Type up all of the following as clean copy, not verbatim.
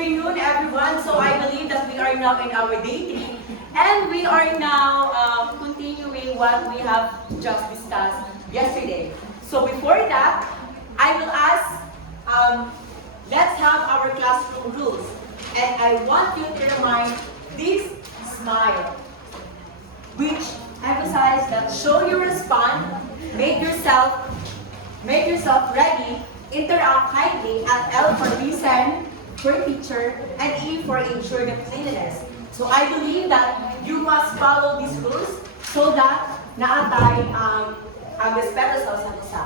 afternoon, everyone. So I believe that we are now in our day 3, and we are now continuing what we have just discussed yesterday. So before that, I will ask, let's have our classroom rules. And I want you to remind this smile, which emphasize that show you respond, make yourself ready, interact kindly, and L for listen, for teacher, and E for ensure the cleanliness. So I believe that you must follow these rules so that naatay ang respeto sa isa't isa.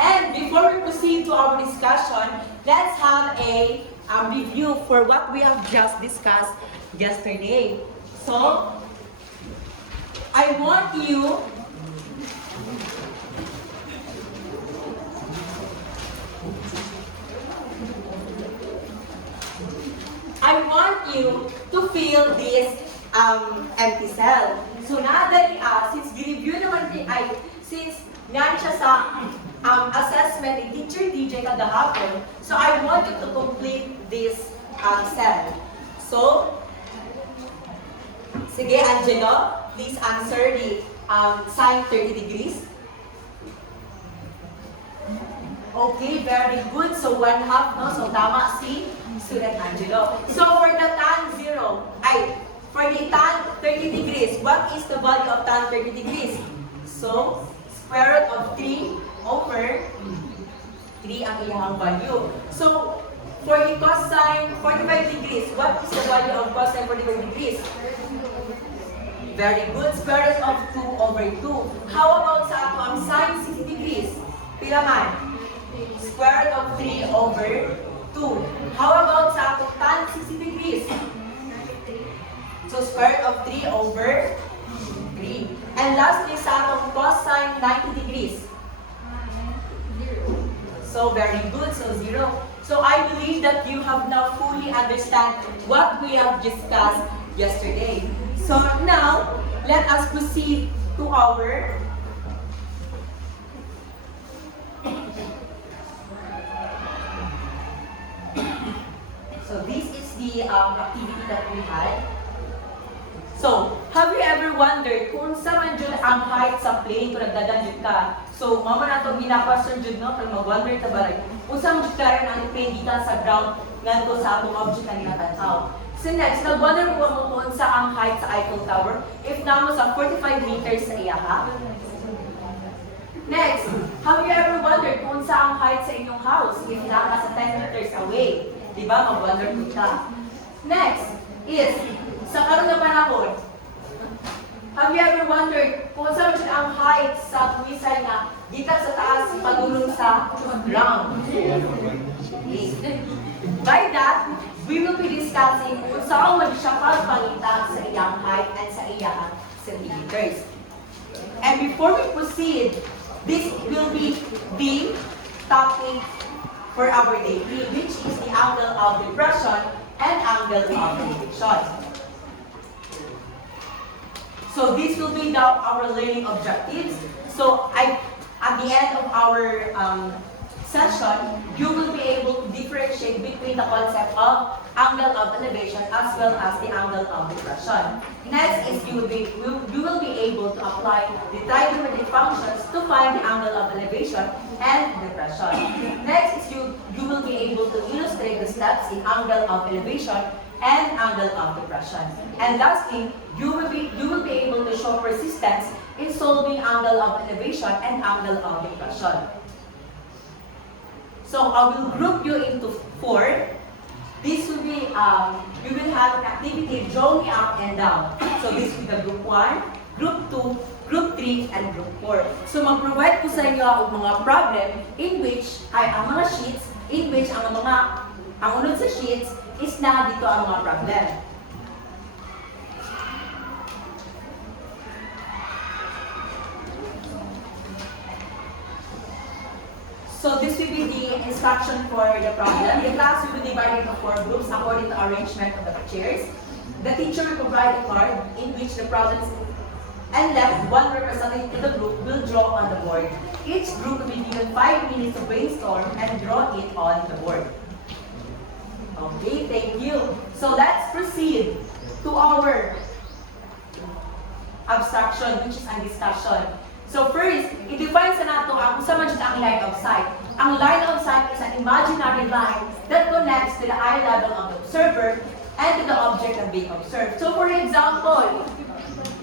And before we proceed to our discussion, let's have a review for what we have just discussed yesterday. So, I want you to fill this empty cell. So, since review naman since yan siya sa assessment ni Teacher DJ kada hapon, so I want you to complete this cell. So, sige, Angelo, please answer the sign 30 degrees. Okay, very good. So, 1/2, no? So, tama si student Angelo. So, for the tan 0, for the tan 30 degrees, what is the value of tan 30 degrees? So, square root of 3 over 3 ang iyang value. So, for the cosine 45 degrees, what is the value of cosine 45 degrees? Very good. Square root of 2 over 2. How about sa atong sine 60 degrees? Pila man? Square root of 3 over 2. How about sa atong tan 60 degrees? So, square root of 3 over 3. And lastly, sa atong cosine 90 degrees. So, very good. So, 0. So, I believe that you have now fully understand what we have discussed yesterday. So, now, let us proceed to our So, this is the activity that we had. So, have you ever wondered kung sa man dyan ang height sa plane kung nagdadanjud ka? So, mama na itong ginapasyon dyan, no? Kung mag-wonder ka ba rin, kung saan dyan ka rin ang plane dito sa ground nganto sa atong object na ginatanaw. So next, nag-wonder mo kung sa ang height sa Eiffel Tower? If na mo sa 45 meters sa iya, ha? Next, have you ever wondered kung sa ang height sa inyong house? If na ka sa 10 meters away. Diba? Mag-wonder po siya. Next is, sa karoon na panahon, have you ever wondered kung saan ang height sa tuwisan na dito sa taas pagulong sa ground? By that, we will be discussing kung saan man siya pagpangita sa iyang height and sa iyang centimeters. And before we proceed, this will be the topic for our day 3, which is the angle of depression and angle of elevation. So this will be our learning objectives. So at the end of our session, you will be able to differentiate between the concept of angle of elevation as well as the angle of depression. Next is you will be able to apply the trigonometric functions to find the angle of elevation and depression. Next is you will be able to illustrate the steps in angle of elevation and angle of depression. And lastly, you will be able to show persistence in solving angle of elevation and angle of depression. So I will group you into 4. This will be, we will have an activity drawing up and down. So this will be the group 1, group 2, group 3, and group 4. So mag-provide ko sa inyo ang mga problem in which, ang mga sheets, in which ang unod sa sheets is na dito ang mga problem. So this will be the instruction for the problem. The class will be divided into 4 groups according to arrangement of the chairs. The teacher will provide a card in which the problems and left one representative to the group will draw on the board. Each group will be given 5 minutes to brainstorm and draw it on the board. Okay, thank you. So let's proceed to our abstraction, which is a discussion. So first, i-define sa nato ang kung saan man ang line of sight. Ang line of sight is an imaginary line that connects to the eye level of the observer and to the object that being observed. So for example,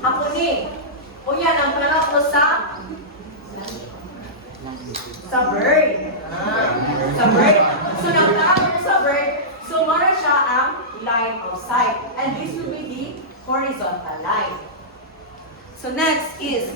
ako ni, kunya ang pangalap ko sa bird. Sa bird. So nagkakaroon sa bird, so mara siya ang line of sight. And this will be the horizontal line. So next is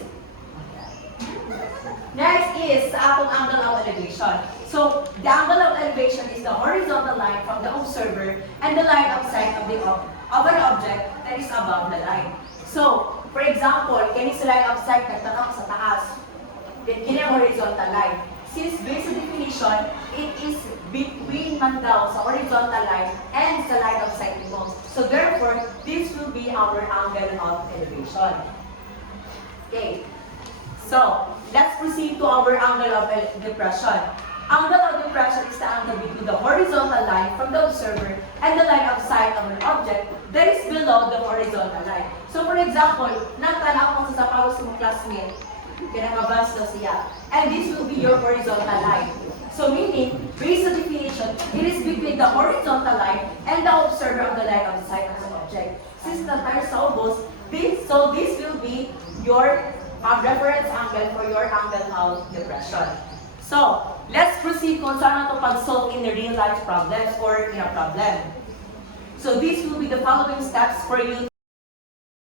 sa atong angle of elevation. So the angle of elevation is the horizontal line from the observer and the line of sight of an object that is above the line. So, for example, kini sa line of sight nagtanong sa taas. Then kini ang horizontal line. Since based on definition, it is between man daw sa horizontal line and sa line of sight mo. So therefore, this will be our angle of elevation. Okay. So, let's proceed to our angle of depression. Angle of depression is the angle between the horizontal line from the observer and the line of sight of an object that is below the horizontal line. So, for example, nagtanaw ko sa sapaw sa mong classmate, kinakabas na siya. And this will be your horizontal line. So, meaning, based on definition, it is between the horizontal line and the observer of the line of sight of an object. Since na tayo sa ubos, this will be your reference angle for your angle of depression. So, let's proceed kung saan ito pag-solve in the real life problems or in a problem. So, these will be the following steps for you